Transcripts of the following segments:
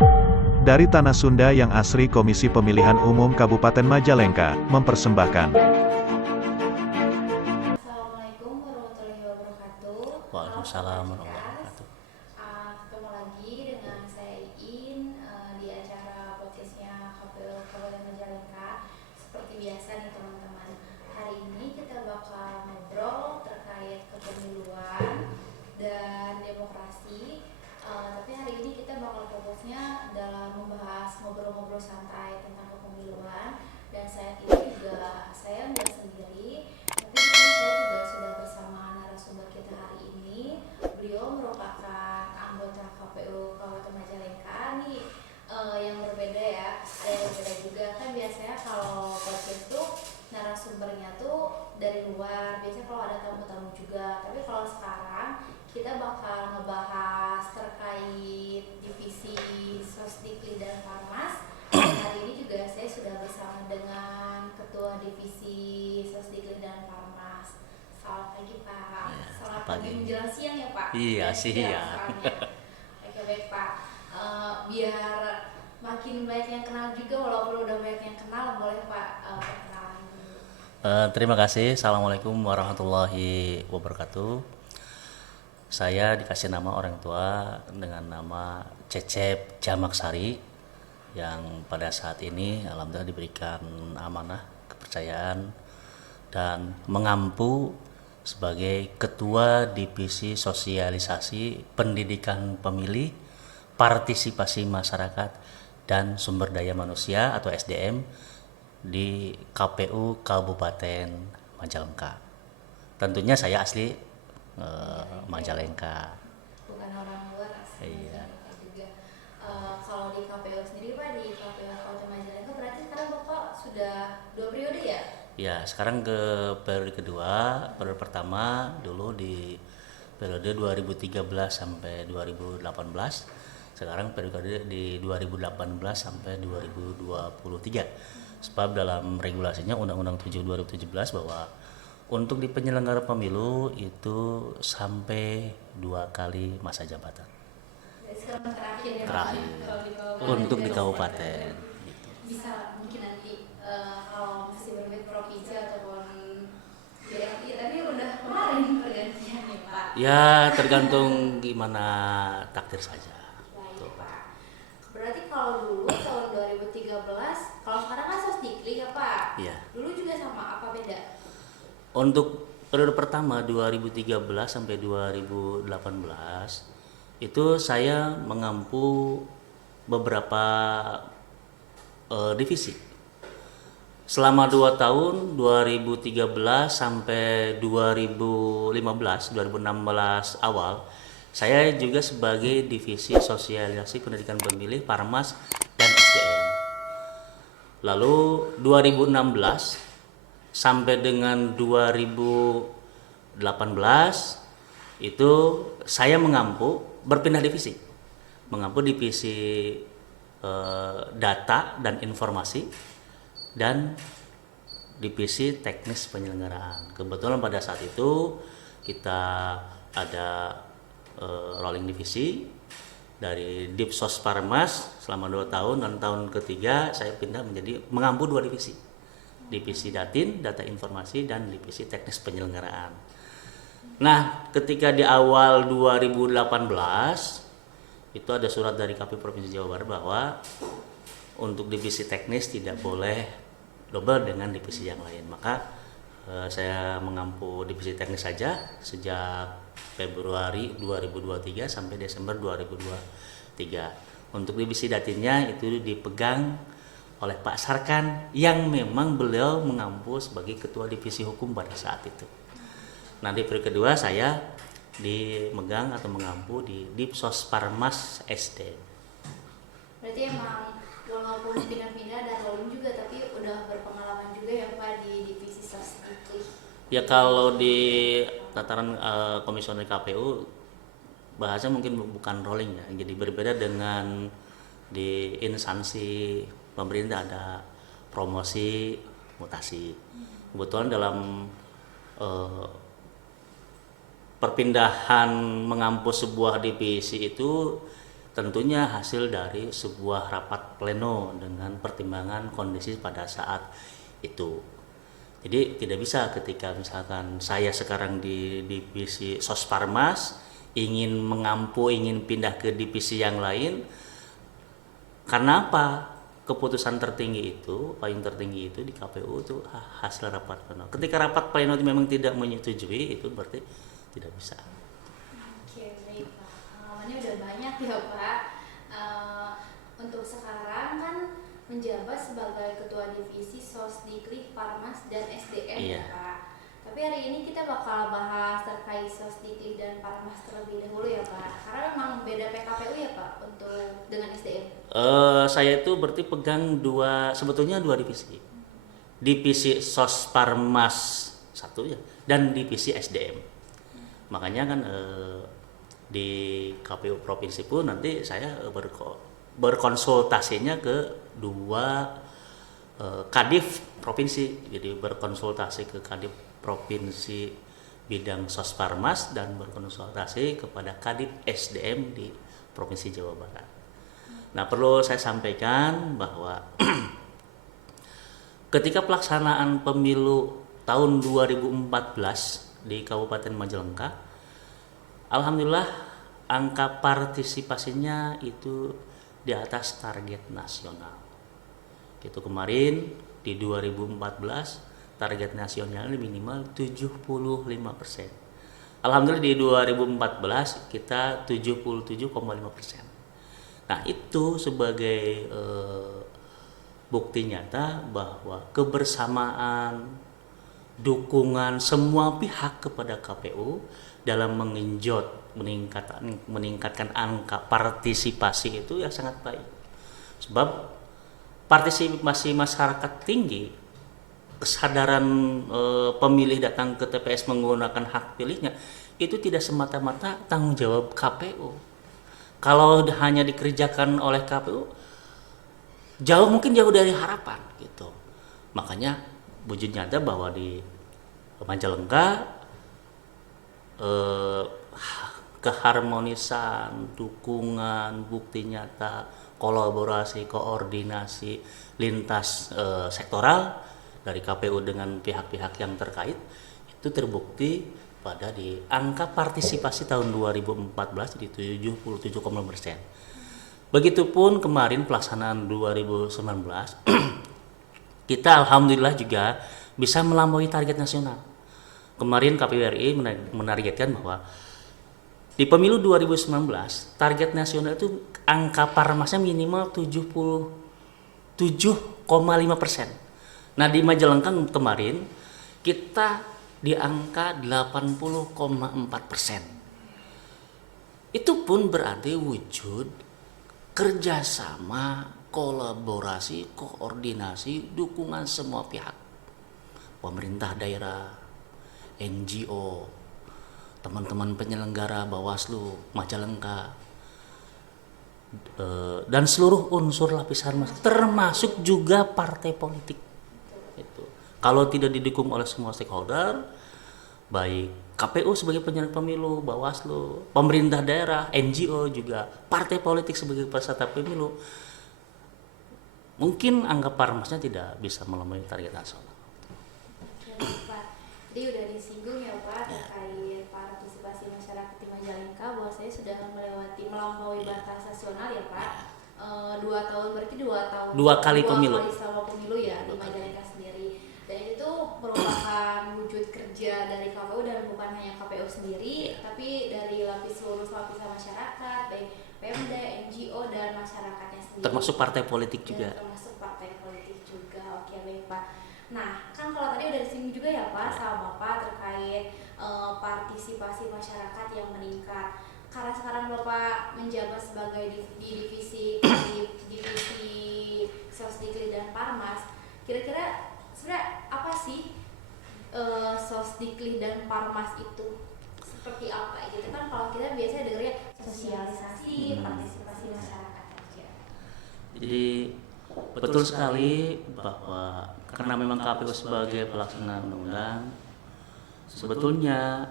Dari Tanah Sunda yang asri, Komisi Pemilihan Umum Kabupaten Majalengka mempersembahkan. Assalamualaikum warahmatullahi wabarakatuh. Halo Waalaikumsalam Sobat warahmatullahi Cerdas. wabarakatuh. Ketemu lagi dengan saya Iin di acara podcastnya KPU Kabupaten Majalengka. Seperti biasa nih teman-teman, hari ini kita bakal ngobrol terkait kepemiluan dan demokrasi. Tapi hari ini kita bakal fokusnya dalam membahas ngobrol-ngobrol santai tentang kepemiluan. Dan saya ini juga saya nggak sendiri, tapi di sini saya juga sudah bersama narasumber kita hari ini. Beliau merupakan anggota KPU Kabupaten Majalengka nih, yang berbeda ya. Ada yang berbeda juga kan, biasanya kalau podcast tuh narasumbernya tuh dari luar, biasanya kalau ada tamu-tamu juga. Tapi kalau sekarang kita bakal ngebahas terkait divisi Sosdikli dan Farmas. Dan hari ini juga saya sudah bersama dengan Ketua Divisi Sosdikli dan Farmas. Selamat pagi Pak. Ya, Selamat pagi. pagi menjelang siang ya Pak. Iya, Dan siang. soalnya. Oke baik Pak. Biar makin banyak yang kenal juga, walaupun udah banyak yang kenal, boleh Pak perkenalan dulu. Terima kasih. Assalamualaikum warahmatullahi wabarakatuh. Saya dikasih nama orang tua dengan nama Cecep Jamaksari, yang pada saat ini alhamdulillah diberikan amanah, kepercayaan, dan mengampu sebagai Ketua Divisi Sosialisasi Pendidikan Pemilih, Partisipasi Masyarakat, dan Sumber Daya Manusia atau SDM di KPU Kabupaten Majalengka. Tentunya saya asli Majalengka. Bukan orang luar asli Iya. Majalengka juga. Kalau di KPU sendiri Pak, di KPU Kabupaten Majalengka berarti sekarang Bapak sudah 2 periode ya? Ya, sekarang ke periode kedua. Periode pertama dulu di periode 2013 sampai 2018. Sekarang periode di 2018 sampai 2023. Sebab dalam regulasinya Undang-Undang 7 2017 bahwa untuk di penyelenggara pemilu itu sampai 2 kali masa jabatan. Jadi sekarang terakhir ya Pak, Terakhir. kalau di kabupaten. Untuk di kabupaten. Bisa mungkin nanti kalau masih berbeda provinsi ataupun DRI, tapi udah kemarin pergantian nih Pak. Ya, tergantung gimana takdir saja. Baik Pak. Berarti kalau dulu tahun 2013, kalau sekarang kan Sosdikli ya Pak. Iya. Dulu juga sama, apa beda? Untuk periode pertama 2013 sampai 2018 itu saya mengampu beberapa divisi. Selama 2 tahun 2013 sampai 2016 awal, saya juga sebagai Divisi Sosialisasi Pendidikan Pemilih, Parmas, dan SDM. Lalu 2016 sampai dengan 2018 itu saya berpindah divisi, mengampu divisi data dan informasi dan divisi teknis penyelenggaraan. Kebetulan pada saat itu kita ada rolling divisi dari Dipsos Parmas selama 2 tahun, dan tahun ketiga saya pindah menjadi mengampu 2 divisi. Divisi Datin, Data Informasi, dan Divisi Teknis Penyelenggaraan. Nah, ketika di awal 2018 itu ada surat dari KPU Provinsi Jawa Barat bahwa untuk divisi teknis tidak boleh double dengan divisi yang lain. Maka saya mengampu divisi teknis saja sejak Februari 2023 sampai Desember 2023. Untuk divisi datinnya itu dipegang oleh Pak Sarkan, yang memang beliau mengampu sebagai Ketua Divisi Hukum pada saat itu. Nah, di periode kedua saya dimegang atau mengampu di Dipsos Parmas SD. Berarti emang walaupun pindah-pindah dan rolling juga, tapi udah berpengalaman juga ya Pak di divisi Sosdikli. Ya, kalau di tataran komisioner KPU bahasa mungkin bukan rolling ya, jadi berbeda dengan di instansi pemerintah ada promosi, mutasi. Kebetulan dalam perpindahan mengampu sebuah divisi itu tentunya hasil dari sebuah rapat pleno dengan pertimbangan kondisi pada saat itu. Jadi tidak bisa ketika misalkan saya sekarang di divisi Sosparmas ingin mengampu, ingin pindah ke divisi yang lain. Karena apa? Keputusan tertinggi itu, paling tertinggi itu di KPU itu hasil rapat pleno. Ketika rapat pleno itu memang tidak menyetujui, itu berarti tidak bisa. Oke, baik Pak. Pengalamannya udah banyak ya Pak. Untuk sekarang kan menjabat sebagai Ketua Divisi Sosdiklik, Parmas, dan SDM Iya. ya Pak. Tapi hari ini kita bakal bahas terkait Sosdiklik dan Parmas terlebih dahulu ya Pak. Karena memang beda PKPU ya Pak untuk dengan SDM. Saya itu berarti pegang sebetulnya dua divisi. Divisi Sosparmas satu ya, dan divisi SDM. Makanya kan di KPU provinsi pun nanti saya berkonsultasinya ke dua kadif provinsi. Jadi berkonsultasi ke kadif provinsi bidang Sosparmas dan berkonsultasi kepada kadif SDM di Provinsi Jawa Barat. Nah, perlu saya sampaikan bahwa ketika pelaksanaan pemilu tahun 2014 di Kabupaten Majalengka, alhamdulillah angka partisipasinya itu di atas target nasional. Itu kemarin di 2014 target nasional minimal 75%. Alhamdulillah di 2014 kita 77,5%. Nah, itu sebagai bukti nyata bahwa kebersamaan, dukungan semua pihak kepada KPU dalam meningkatkan angka partisipasi itu ya sangat baik. Sebab partisipasi masyarakat tinggi, kesadaran pemilih datang ke TPS menggunakan hak pilihnya itu tidak semata-mata tanggung jawab KPU. Kalau hanya dikerjakan oleh KPU, mungkin jauh dari harapan gitu. Makanya wujud nyata bahwa di Majalengka keharmonisan, dukungan, bukti nyata, kolaborasi, koordinasi lintas sektoral dari KPU dengan pihak-pihak yang terkait itu terbukti pada di angka partisipasi tahun 2014 di 77,5%. Begitupun kemarin pelaksanaan 2019 kita alhamdulillah juga bisa melampaui target nasional. Kemarin KPU RI menargetkan bahwa di pemilu 2019 target nasional itu angka parmasnya minimal 77,5%. Nah, di Majalengka kemarin kita di angka 80,4%. Itu pun berarti wujud kerjasama, kolaborasi, koordinasi, dukungan semua pihak. Pemerintah daerah, NGO, teman-teman penyelenggara Bawaslu, Majalengka, dan seluruh unsur lapisan masyarakat, termasuk juga partai politik. Kalau tidak didukung oleh semua stakeholder, baik KPU sebagai penyelenggara pemilu, Bawaslu, pemerintah daerah, NGO juga, partai politik sebagai peserta pemilu, mungkin angka parmasnya tidak bisa memenuhi target nasional. Pak, jadi udah disinggung ya Pak terkait partisipasi masyarakat di Majalengka bahwa saya sudah melampaui batas nasional ya Pak. 2 tahun berarti 2 tahun. 2 kali pemilu. 2 kali selama pemilu ya di Majalengka sendiri. Dan itu merupakan wujud kerja dari KPU dan bukan hanya KPU sendiri, tapi dari seluruh lapisan masyarakat, baik Pemda, NGO dan masyarakatnya sendiri. Termasuk partai politik juga. Termasuk partai politik juga. Oke, baik Pak. Nah, kan kalau tadi udah disinggung juga ya Pak sama Bapak terkait partisipasi masyarakat yang meningkat. Karena sekarang Bapak menjabat sebagai di divisi Sosdiklik dan Parmas, kira-kira sebenarnya apa sih Sosdiklik dan Parmas itu? Seperti apa gitu kan? Kalau kita biasanya dengarnya sosialisasi, partisipasi masyarakat aja. Jadi betul sekali bahwa karena memang KPU sebagai pelaksana undang-undang, sebetulnya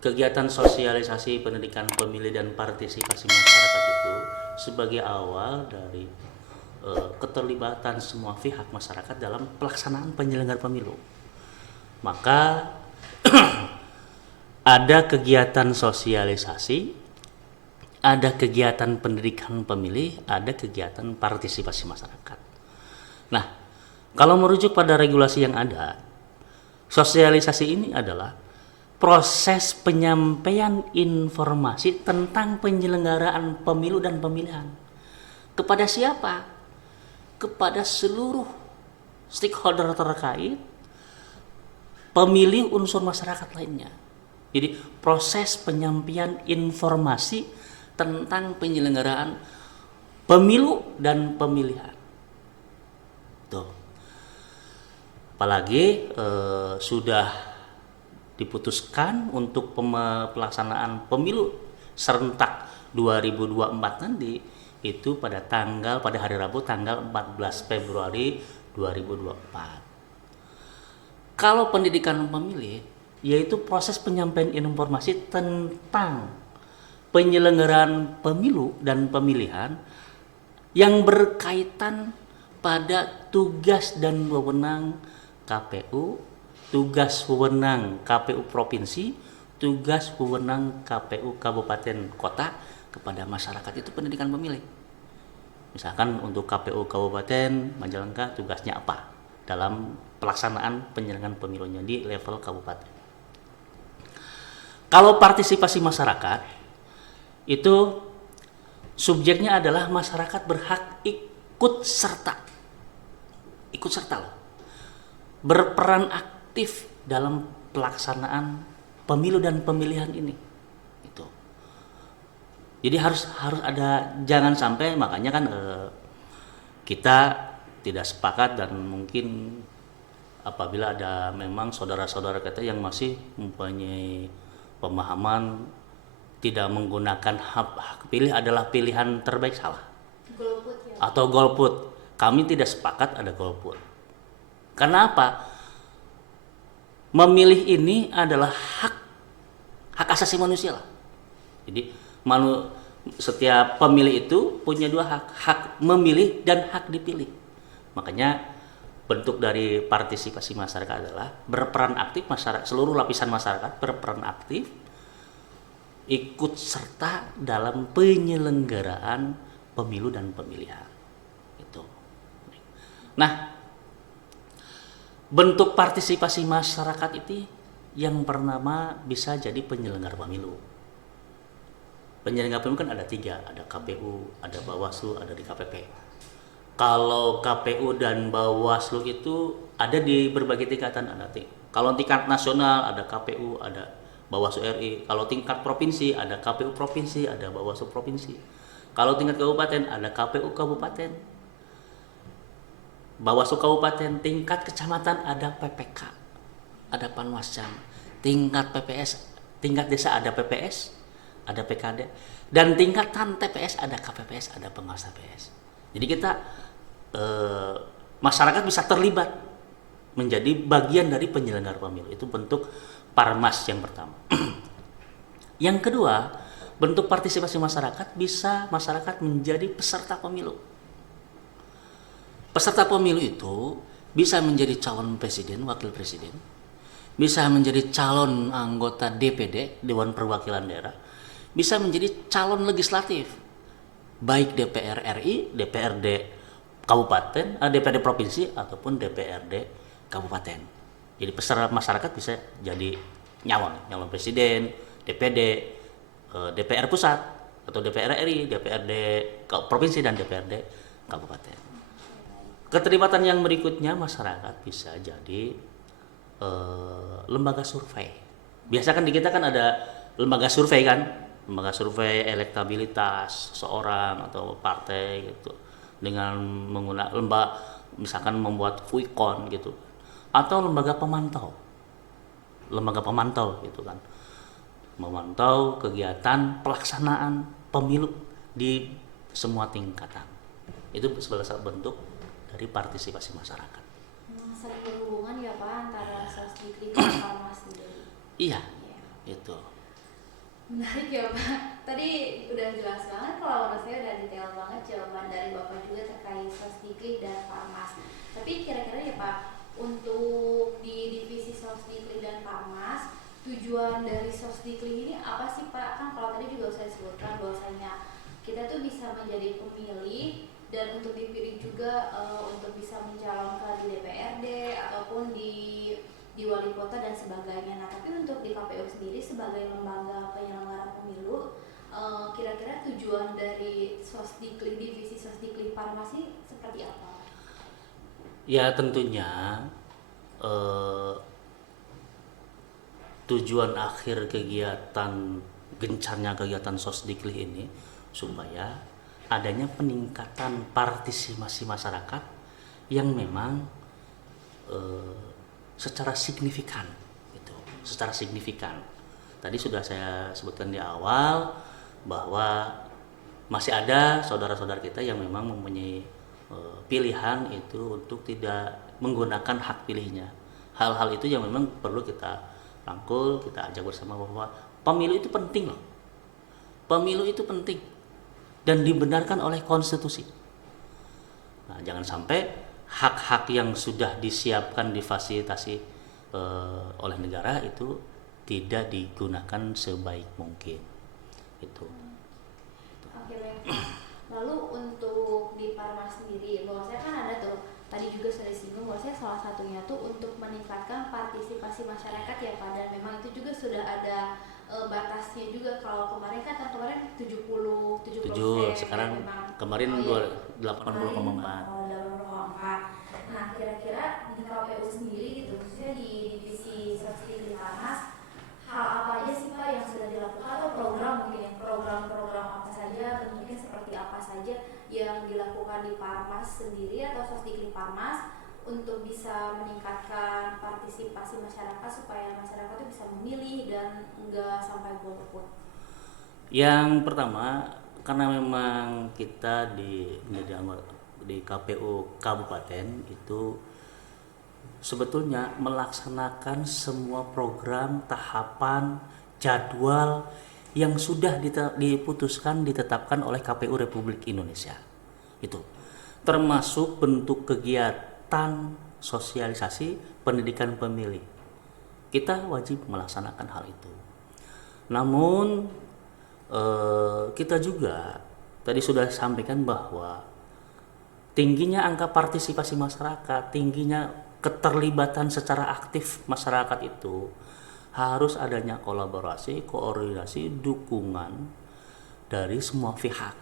kegiatan sosialisasi pendidikan pemilih dan partisipasi masyarakat itu sebagai awal dari keterlibatan semua pihak masyarakat dalam pelaksanaan penyelenggaraan pemilu. Maka ada kegiatan sosialisasi, ada kegiatan pendidikan pemilih, ada kegiatan partisipasi masyarakat. Nah, kalau merujuk pada regulasi yang ada, sosialisasi ini adalah proses penyampaian informasi tentang penyelenggaraan pemilu dan pemilihan. Kepada siapa? Kepada seluruh stakeholder terkait, pemilih, unsur masyarakat lainnya. Jadi proses penyampaian informasi tentang penyelenggaraan pemilu dan pemilihan. Tuh. Apalagi sudah diputuskan untuk pelaksanaan pemilu serentak 2024 nanti itu pada hari Rabu tanggal 14 Februari 2024. Kalau pendidikan pemilih yaitu proses penyampaian informasi tentang penyelenggaraan pemilu dan pemilihan yang berkaitan pada tugas dan wewenang KPU, tugas wewenang KPU provinsi, tugas wewenang KPU kabupaten kota kepada masyarakat. Itu pendidikan pemilih. Misalkan untuk KPU Kabupaten Majalengka tugasnya apa dalam pelaksanaan penyelenggaraan pemilunya di level kabupaten. Kalau partisipasi masyarakat itu subjeknya adalah masyarakat berhak ikut serta loh, berperan aktif dalam pelaksanaan pemilu dan pemilihan ini. Itu. Jadi harus ada, jangan sampai, makanya kan kita tidak sepakat dan mungkin apabila ada memang saudara-saudara kita yang masih mempunyai pemahaman tidak menggunakan hak pilih adalah pilihan terbaik, salah. Golput ya. Atau golput. Kami tidak sepakat ada golput. Karena apa? Memilih ini adalah hak asasi manusia lah. Jadi setiap pemilih itu punya dua hak memilih dan hak dipilih. Makanya bentuk dari partisipasi masyarakat adalah berperan aktif, seluruh lapisan masyarakat berperan aktif ikut serta dalam penyelenggaraan pemilu dan pemilihan. Itu. Nah, bentuk partisipasi masyarakat itu yang pertama bisa jadi penyelenggara pemilu. Penyelenggara pemilu kan ada 3, ada KPU, ada Bawaslu, ada DKPP. Kalau KPU dan Bawaslu itu ada di berbagai tingkatan, kalau tingkat nasional ada KPU, ada Bawaslu RI. Kalau tingkat provinsi ada KPU provinsi, ada Bawaslu provinsi. Kalau tingkat kabupaten ada KPU kabupaten, Bawaslu kabupaten. Tingkat kecamatan ada PPK, ada Panwascam. Tingkat PPS, tingkat desa ada PPS, ada PKD, dan tingkatan TPS ada KPPS, ada pengawas TPS. Jadi kita masyarakat bisa terlibat menjadi bagian dari penyelenggara pemilu. Itu bentuk Parmas yang pertama. Yang kedua, bentuk partisipasi masyarakat bisa masyarakat menjadi peserta pemilu. Peserta pemilu itu bisa menjadi calon presiden, wakil presiden, bisa menjadi calon anggota DPD, Dewan Perwakilan Daerah, bisa menjadi calon legislatif, baik DPR RI, DPRD kabupaten, DPRD provinsi ataupun DPRD kabupaten. Jadi peserta masyarakat bisa jadi nyalon presiden, DPD, DPR pusat atau DPR RI, DPRD provinsi dan DPRD kabupaten. Keterlibatan yang berikutnya masyarakat bisa jadi lembaga survei. Biasa kan di kita kan ada lembaga survei kan, lembaga survei elektabilitas seorang atau partai gitu, dengan menggunakan misalkan membuat quickcount gitu, atau lembaga pemantau gitu kan, memantau kegiatan pelaksanaan pemilu di semua tingkatan. Itu salah satu bentuk dari partisipasi masyarakat. Saling berhubungan ya Pak antara Sosdikri dan Parmas sendiri. Iya, itu. Menarik ya Pak. Tadi udah jelas banget, kalau menurut saya udah detail banget Sosdiklik dan Parmas. Tapi kira-kira ya Pak, untuk di divisi Sosdiklik dan Parmas, tujuan dari Sosdiklik ini apa sih Pak? Kan kalau tadi juga saya sebutkan bahwasanya kita tuh bisa menjadi pemilih dan untuk dipilih juga untuk bisa mencalonkan di DPRD ataupun di wali kota dan sebagainya. Nah, tapi untuk di KPU sendiri sebagai lembaga penyelenggara pemilu, kira-kira tujuan dari Sosdiklik, divisi Sosdiklik Parmas ini seperti apa? Ya tentunya tujuan akhir kegiatan gencarnya kegiatan Sosdiklik ini supaya adanya peningkatan partisipasi masyarakat yang memang secara signifikan gitu, secara signifikan. Tadi sudah saya sebutkan di awal bahwa masih ada saudara-saudara kita yang memang mempunyai pilihan itu untuk tidak menggunakan hak pilihnya. Hal-hal itu yang memang perlu kita rangkul, kita ajak bersama bahwa pemilu itu penting loh. Pemilu itu penting dan dibenarkan oleh konstitusi. Nah, jangan sampai hak-hak yang sudah disiapkan difasilitasi oleh negara itu tidak digunakan sebaik mungkin. Itu. Oke, baik. Lalu untuk di Parmas sendiri, bahwasanya kan ada tuh tadi juga sudah disinggung bahwasanya salah satunya tuh untuk meningkatkan partisipasi masyarakat ya Pak, dan memang itu juga sudah ada batasnya juga. Kalau kemarin kan kemarin 70%, sekarang memang, kemarin 80,4. Nah, kira-kira di KPU sendiri gitu, khususnya di divisi Sosdiklik Parmas, hal apa aja sih Pak yang sudah dilakukan atau program mungkin program-program apa saja, bentuknya seperti apa saja yang dilakukan di Parmas sendiri atau Sosdiklik Parmas untuk bisa meningkatkan partisipasi masyarakat supaya masyarakat itu bisa memilih dan enggak sampai golput. Yang pertama, karena memang kita di KPU Kabupaten itu sebetulnya melaksanakan semua program, tahapan, jadwal yang sudah diputuskan, ditetapkan oleh KPU Republik Indonesia. Itu termasuk bentuk kegiatan sosialisasi pendidikan pemilih. Kita wajib melaksanakan hal itu. Namun kita juga tadi sudah sampaikan bahwa tingginya angka partisipasi masyarakat, tingginya keterlibatan secara aktif masyarakat itu harus adanya kolaborasi, koordinasi, dukungan dari semua pihak,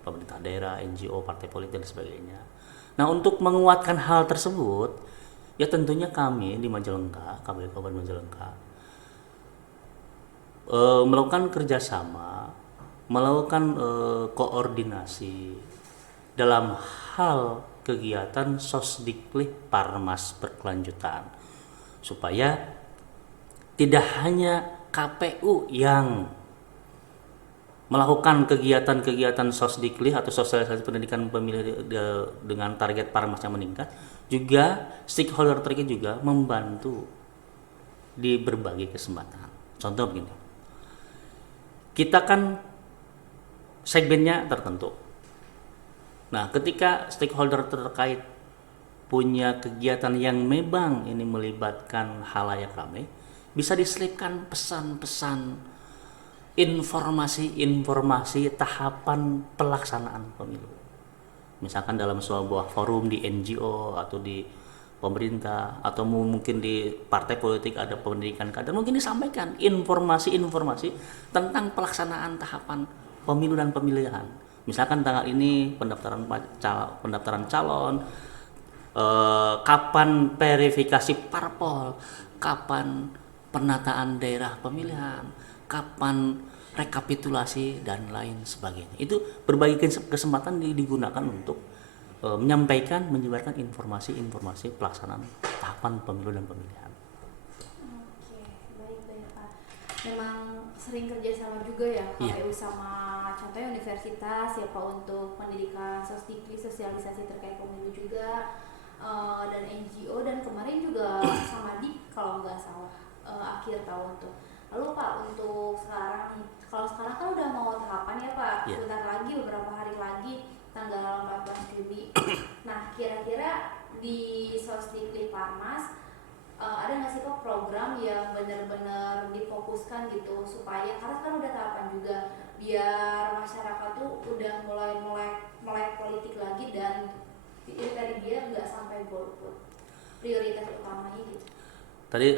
pemerintah daerah, NGO, partai politik dan sebagainya. Nah, untuk menguatkan hal tersebut, ya tentunya kami di Majalengka, KPU Kabupaten Majalengka, melakukan kerjasama, melakukan koordinasi dalam hal kegiatan Sosdiklik Parmas berkelanjutan, supaya tidak hanya KPU yang melakukan kegiatan-kegiatan Sosdiklik atau sosialisasi pendidikan pemilih dengan target Parmas yang meningkat, juga stakeholder terkait juga membantu di berbagai kesempatan. Contoh begini, kita kan segmennya tertentu. Nah, ketika stakeholder terkait punya kegiatan yang memang ini melibatkan halayak ramai, bisa diselipkan pesan-pesan, informasi-informasi tahapan pelaksanaan pemilu. Misalkan dalam sebuah forum di NGO atau di pemerintah atau mungkin di partai politik ada pendidikan kader, mungkin disampaikan informasi-informasi tentang pelaksanaan tahapan pemilu dan pemilihan. Misalkan tanggal ini pendaftaran calon, kapan verifikasi parpol, kapan penataan daerah pemilihan, kapan rekapitulasi dan lain sebagainya. Itu berbagai kesempatan digunakan untuk menyampaikan, menyebarkan informasi-informasi pelaksanaan tahapan pemilu dan pemilihan. Oke, baik Pak. Memang sering kerjasama juga ya KPU sama contohnya universitas ya Pak untuk pendidikan Sosdiklik, sosialisasi terkait pemilu juga, dan NGO, dan kemarin juga sama DIK kalau nggak salah akhir tahun tuh. Lalu Pak, untuk sekarang nih, kalau sekarang kan udah mau tahapan ya Pak, sebentar lagi, beberapa hari lagi, tanggal 14 Juni. Nah, kira di Sosdikli Parmas ada nggak sih Pak program yang benar-benar difokuskan gitu supaya karena kan udah tahapan juga biar masyarakat tuh udah mulai melek politik lagi dan dari dia nggak sampai golput, prioritas utamanya gitu. Tadi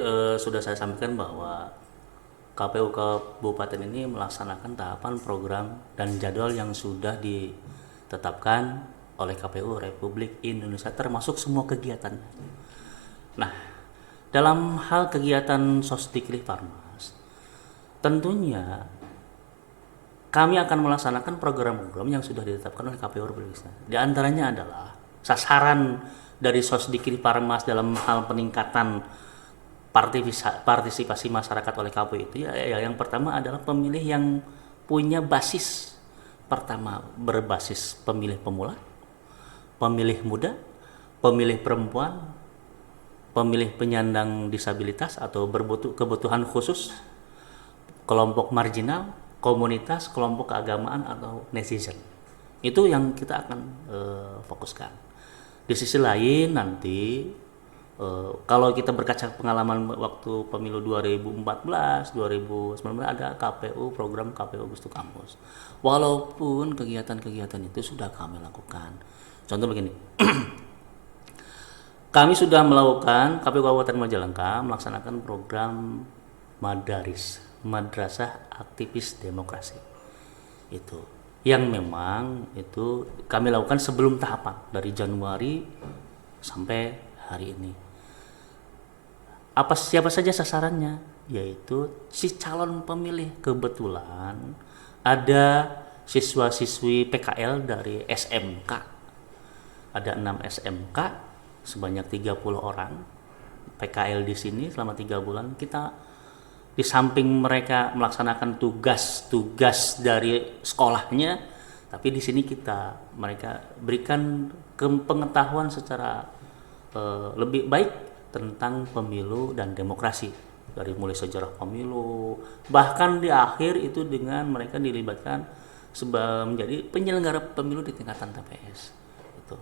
sudah saya sampaikan bahwa KPU Kabupaten ini melaksanakan tahapan program dan jadwal yang sudah ditetapkan oleh KPU Republik Indonesia termasuk semua kegiatan. Nah, dalam hal kegiatan Sosdikli Parmas, tentunya kami akan melaksanakan program-program yang sudah ditetapkan oleh KPU Republik Indonesia. Di antaranya adalah sasaran dari Sosdikli Parmas dalam hal peningkatan partisipasi masyarakat oleh KPU itu ya, yang pertama adalah pemilih yang punya basis pertama berbasis pemilih pemula, pemilih muda, pemilih perempuan, pemilih penyandang disabilitas atau kebutuhan khusus, kelompok marginal, komunitas, kelompok keagamaan atau netizen. Itu yang kita akan fokuskan. Di sisi lain nanti kalau kita berkaca pengalaman waktu pemilu 2014, 2019 ada KPU, program KPU Gustu Kampus. Walaupun kegiatan-kegiatan itu sudah kami lakukan. Contoh begini. Kami sudah melakukan KPU Kabupaten Majalengka melaksanakan program Madaris, Madrasah Aktivis Demokrasi. Itu yang memang itu kami lakukan sebelum tahapan dari Januari sampai hari ini. Siapa saja sasarannya? Yaitu si calon pemilih. Kebetulan ada siswa-siswi PKL dari SMK. Ada 6 SMK sebanyak 30 orang PKL di sini selama 3 bulan. Kita di samping mereka melaksanakan tugas-tugas dari sekolahnya, tapi di sini mereka berikan pengetahuan secara lebih baik tentang pemilu dan demokrasi, dari mulai sejarah pemilu, bahkan di akhir itu dengan mereka dilibatkan menjadi penyelenggara pemilu di tingkatan TPS. Itu.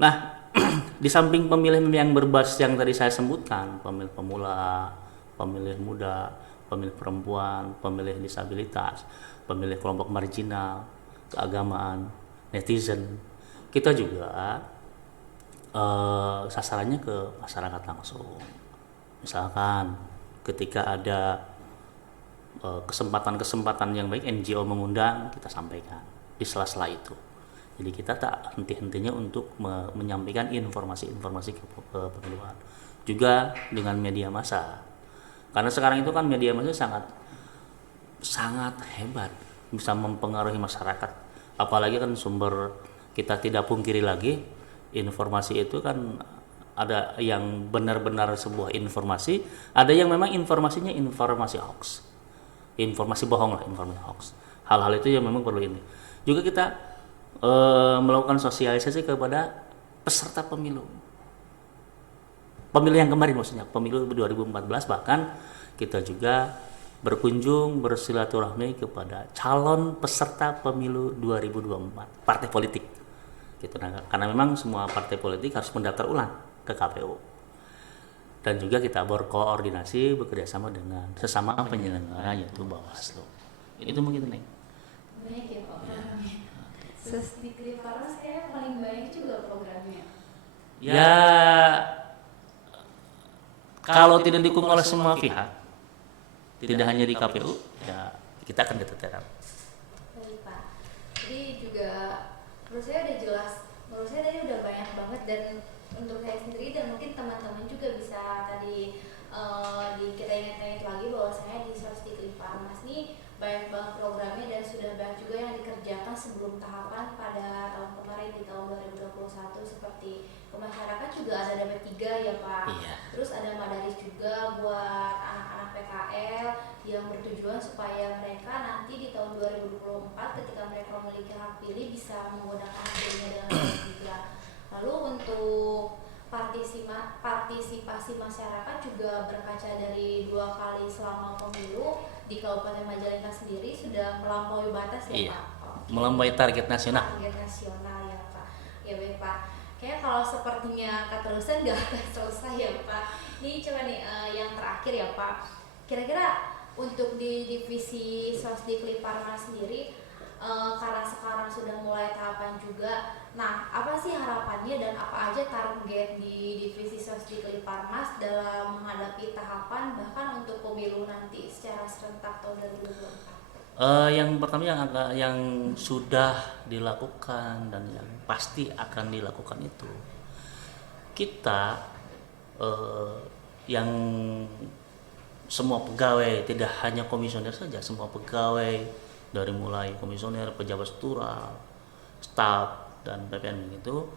Nah, di samping pemilih yang berbasis yang tadi saya sebutkan, pemilih pemula, pemilih muda, pemilih perempuan, pemilih disabilitas, pemilih kelompok marginal, keagamaan, netizen, kita juga sasarannya ke masyarakat langsung. Misalkan ketika ada kesempatan-kesempatan yang baik, NGO mengundang, kita sampaikan di sela-sela itu. Jadi kita tak henti-hentinya untuk menyampaikan informasi-informasi ke pemiluan. Juga dengan media massa. Karena sekarang itu kan media massa sangat hebat, bisa mempengaruhi masyarakat. Apalagi kan sumber, kita tidak pungkiri lagi, informasi itu kan ada yang benar-benar sebuah informasi, ada yang memang informasinya informasi hoax. Informasi bohong lah, informasi hoax. Hal-hal itu yang memang perlu ini. Juga kita melakukan sosialisasi kepada peserta pemilu. Pemilu yang kemarin maksudnya, pemilu 2014, bahkan kita juga berkunjung bersilaturahmi kepada calon peserta pemilu 2024, partai politik. Gitu. Nah, karena memang semua partai politik harus mendaftar ulang ke KPU. Dan juga kita berkoordinasi bekerjasama dengan sesama penyelenggara yaitu Bawaslu. Itu mungkin Neng. Banyak ya Pak programnya. Sosdikli Parmas kayak paling banyak juga programnya. Ya, kalau tidak didukung oleh semua pihak, tidak hanya di KPU, ya kita akan keteteran. Baik Pak. Jadi juga menurut saya udah jelas, menurut saya tadi udah banyak banget, dan untuk saya sendiri dan mungkin teman-teman juga bisa tadi kita ingat-ingat lagi bahwa saya di Sosdikli Parmas nih banyak banget programnya dan sudah banyak juga yang dikerjakan sebelum tahapan pada tahun kemarin di tahun 2021, seperti ke masyarakat juga ada DP3 ya Pak. Iya. Terus ada Madaris juga buat anak-anak PKL yang bertujuan supaya mereka nanti di tahun 2024 ketika mereka memiliki hak pilih bisa menggunakan hak pilihnya dengan baik juga. Lalu untuk partisipasi masyarakat juga berkaca dari 2 kali selama pemilu di Kabupaten Majalengka sendiri sudah melampaui batas ya Iya. Pak. Melampaui target nasional. Target nasional ya Pak. Ya baik Pak. Kayaknya kalau kalau sepertinya keterusan nggak akan selesai ya Pak. Ini coba nih yang terakhir ya Pak. Kira-kira untuk di divisi Sosdik Liparma sendiri, karena sekarang sudah mulai tahapan juga, nah apa sih harapannya dan apa aja target di divisi Sosdik Liparmas dalam menghadapi tahapan bahkan untuk pemilu nanti secara serentak tahun 2024? Yang pertama yang sudah dilakukan dan yang pasti akan dilakukan itu, kita yang semua pegawai, tidak hanya komisioner saja, semua pegawai dari mulai komisioner, pejabat struktural, staf dan PPN itu,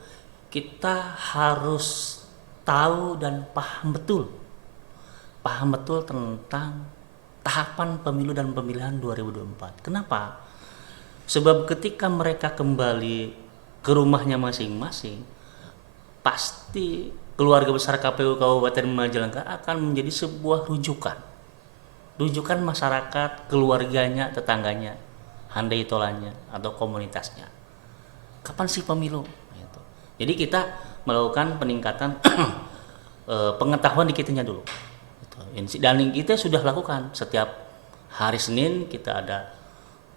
kita harus tahu dan paham betul tentang tahapan pemilu dan pemilihan 2024. Kenapa? Sebab ketika mereka kembali ke rumahnya masing-masing, pasti keluarga besar KPU Kabupaten Majalengka akan menjadi sebuah rujukan masyarakat, keluarganya, tetangganya, handai tolanya atau komunitasnya. Kapan sih pemilu? Gitu. Jadi kita melakukan peningkatan pengetahuan di kitanya dulu. Gitu. Dan kita sudah lakukan setiap hari Senin kita ada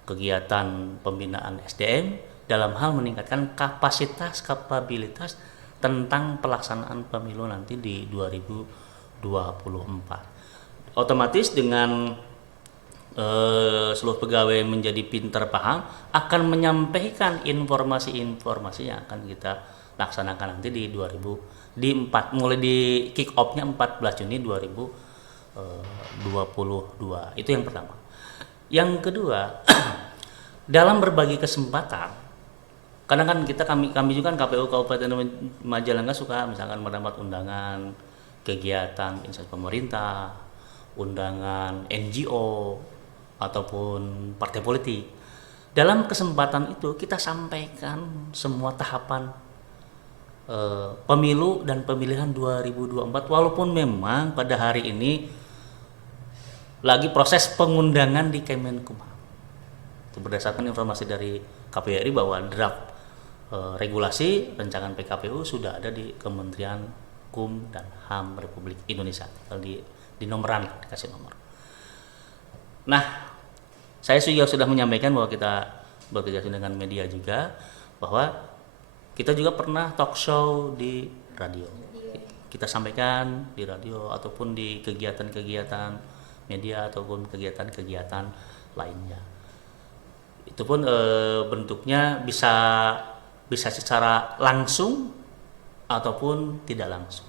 kegiatan pembinaan SDM dalam hal meningkatkan kapabilitas tentang pelaksanaan pemilu nanti di 2024. Otomatis dengan seluruh pegawai menjadi pintar paham, akan menyampaikan informasi-informasi yang akan kita laksanakan nanti di mulai di kick off-nya 14 Juni 2022. Itu yang pertama. Yang kedua, dalam berbagai kesempatan, kadang kan kami juga kan KPU Kabupaten Majalengka suka misalkan mendapat undangan kegiatan instansi pemerintah, undangan NGO ataupun partai politik. Dalam kesempatan itu kita sampaikan semua tahapan pemilu dan pemilihan 2024, walaupun memang pada hari ini lagi proses pengundangan di Kemenkumham. Itu berdasarkan informasi dari KPU RI bahwa draft regulasi rancangan PKPU sudah ada di Kementerian Hukum dan HAM Republik Indonesia. Tinggal di nomoran, dikasih nomor. Nah, saya juga sudah menyampaikan bahwa kita bekerja dengan media juga, bahwa kita juga pernah talk show di radio. Kita sampaikan di radio ataupun di kegiatan-kegiatan media ataupun kegiatan-kegiatan lainnya. Itu pun bentuknya bisa secara langsung ataupun tidak langsung.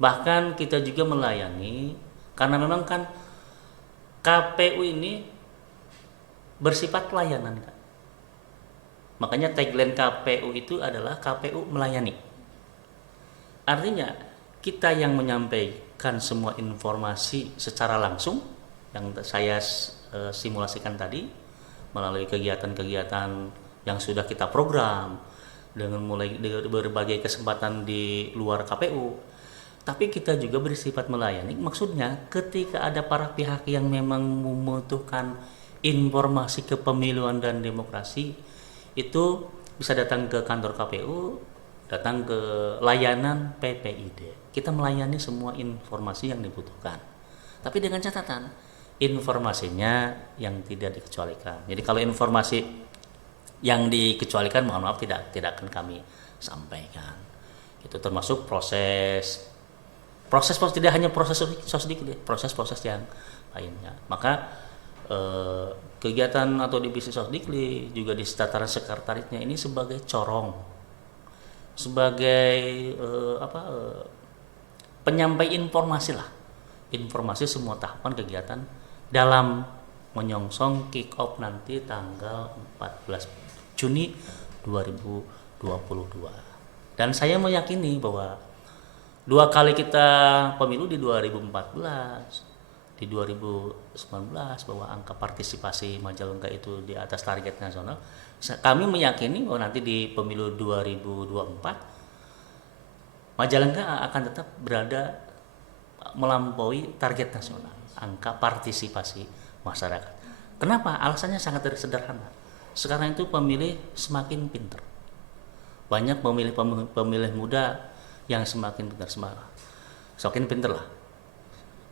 Bahkan kita juga melayani, karena memang kan KPU ini bersifat pelayanan kan. Makanya tagline KPU itu adalah KPU melayani. Artinya kita yang menyampaikan semua informasi secara langsung yang saya simulasikan tadi melalui kegiatan-kegiatan yang sudah kita program dengan mulai berbagai kesempatan di luar KPU, tapi kita juga bersifat melayani. Maksudnya ketika ada para pihak yang memang membutuhkan informasi kepemiluan dan demokrasi, itu bisa datang ke kantor KPU, datang ke layanan PPID. Kita melayani semua informasi yang dibutuhkan, tapi dengan catatan informasinya yang tidak dikecualikan. Jadi kalau informasi yang dikecualikan, mohon maaf, tidak akan kami sampaikan. Itu termasuk proses tidak hanya proses sosdik, proses yang lainnya. Maka kegiatan atau divisi sosdikli juga di tataran sekretariatnya ini sebagai corong, sebagai penyampai informasi semua tahapan kegiatan dalam menyongsong kick off nanti tanggal 14 Juni 2022. Dan saya meyakini bahwa 2 kali kita pemilu di 2014, di 2019, bahwa angka partisipasi Majalengka itu di atas target nasional. Kami meyakini bahwa nanti di pemilu 2024 Majalengka akan tetap berada melampaui target nasional, angka partisipasi masyarakat. Kenapa? Alasannya sangat sederhana. Sekarang itu pemilih semakin pintar. banyak pemilih muda yang semakin pintar lah,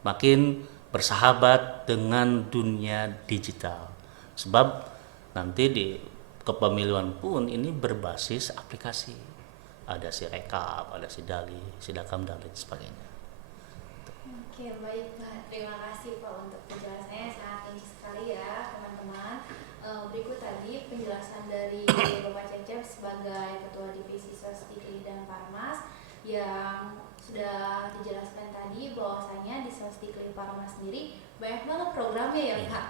makin bersahabat dengan dunia digital. Sebab nanti di kepemiluan pun ini berbasis aplikasi, ada si Rekap, ada si Dali, si Dakam, dan lain sebagainya. Oke, baik Pak. Terima kasih Pak untuk penjelasannya, sangat tinggi sekali ya teman-teman. Berikut tadi penjelasan dari Bapak Cecep sebagai Ketua Divisi Sosdikli dan Parmas yang sudah dijelaskan tadi bahwasanya di Sosdikli Parmas sendiri banyak banget programnya ya Pak.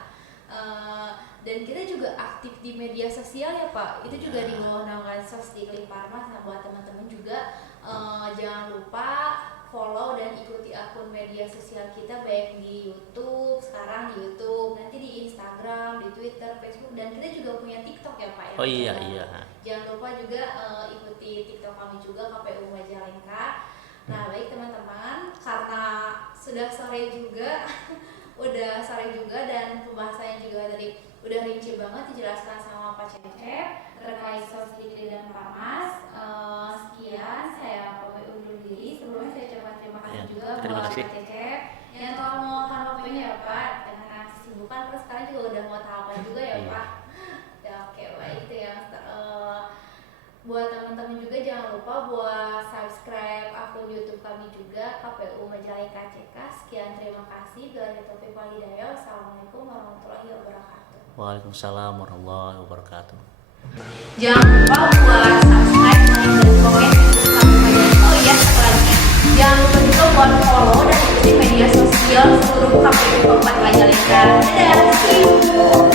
Dan kita juga aktif di media sosial ya Pak. Itu juga di bawah naungan Sosdikli Parmas. Nah, buat teman-teman juga jangan lupa follow dan ikuti akun media sosial kita, baik di YouTube, sekarang di YouTube, nanti di Instagram, di Twitter, Facebook, dan kita juga punya TikTok ya Pak ya. Oh iya. Jangan lupa juga ikuti TikTok kami juga, KPU Majalengka. Nah, baik teman-teman, karena sudah sore juga dan pembahasannya juga tadi udah rinci banget dijelaskan sama Pak Cecep terkait Sosdikli dan Parmas. Sekian, saya pamit undur diri. Sebelumnya saya ucapkan terima kasih juga buat Pak Cecep yang telah meluangkan waktunya ya Pak, dengan kesibukan terus sekarang juga udah mau tahapan juga ya Pak. Ya, oke, baik itu ya. Buat teman-teman juga jangan lupa buat subscribe akun YouTube kami juga, KPU Majalengka CK. Sekian, terima kasih. Bila taufiq wal hidayah. Wassalamualaikum warahmatullahi wabarakatuh. Waalaikumsalam warahmatullahi wabarakatuh. Jangan lupa buat subscribe, like, dan komen YouTube kami. Oh iya, satu lagi, jangan lupa juga buat follow dan ikuti media sosial seluruh KPU Kabupaten Majalengka. Dadah, see you.